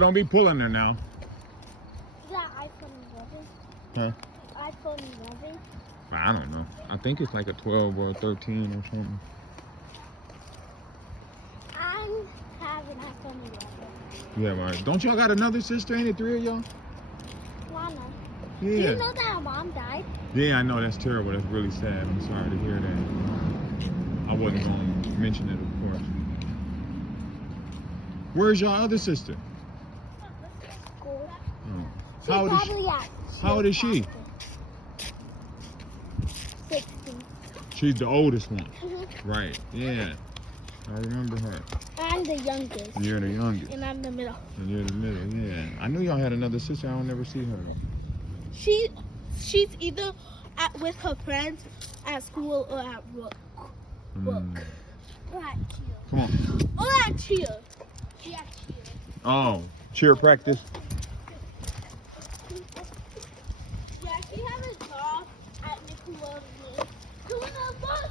Don't be pulling her now. Is that iPhone 11? Huh? iPhone 11? I don't know. I think it's like a 12 or a 13 or something. I'm having iPhone 11. Yeah, right. Don't y'all got another sister? Ain't it 3 of y'all? Lana. Yeah. Do you know that her mom died? Yeah, I know. That's terrible. That's really sad. I'm sorry to hear that. I wasn't going to mention it, of course. Where's your other sister? School. Oh. How old is she? Probably at How old is she? 16. She's the oldest one. Mm-hmm. Right. Yeah. I remember her. I'm the youngest. You're the youngest. And I'm the middle. And you're the middle. Yeah. I knew y'all had another sister. I don't never see her though. She's either with her friends at school or at work. Or at cheer. Come on. Or at cheer. She at cheer. Oh, cheer practice. Yeah, she has a job at Nickelodeon. Doing a bus.